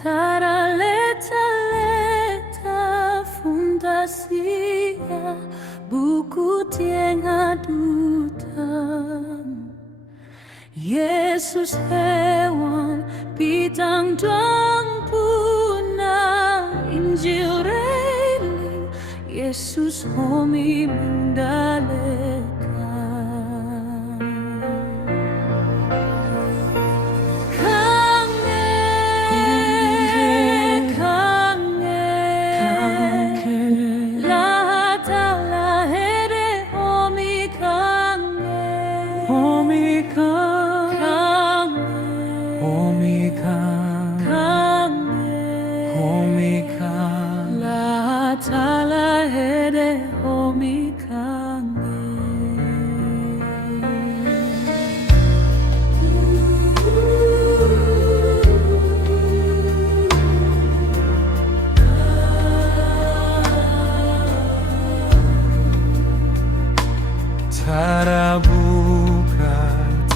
Taraleta fundasia buku tieng adutan Yesus hewan pitang dong puna Injil reiling Yesus homi mendalekan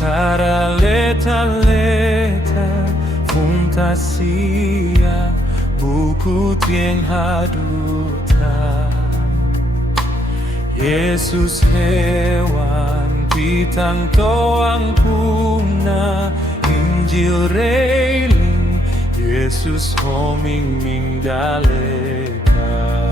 Tara leta funtasia buku tieng haduta Yesus hewan pitang toang puna Injil reiling Yesus homing ming daleka